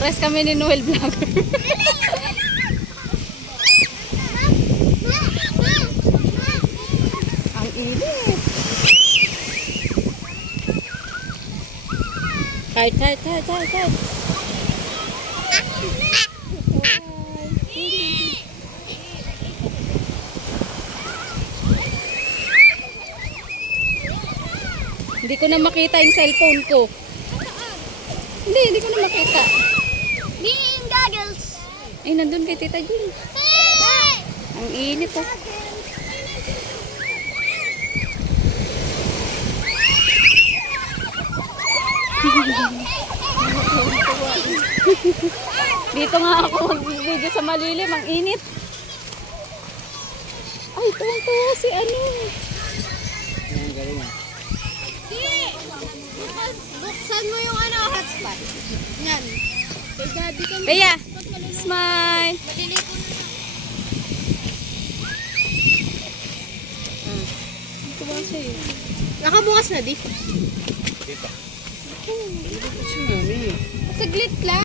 Pares kami ni Noel Vlogger. Ang init. Kahit. Hindi ko na makita yung cellphone ko. Hindi ko na makita. Being goggles. Ay, nandun kay Tita Jean. Ang init ah. Dito nga ako mag-video sa malilim. Ang init. Ay, tuwang-tuwa si ano. Ang galing ah. Buksan mo yung hotspot. Yan. Kay daddy ka Bea, smile. maliligo na. Ito ba sa'yo? Nakabukas na di. Dito. Saglit lang.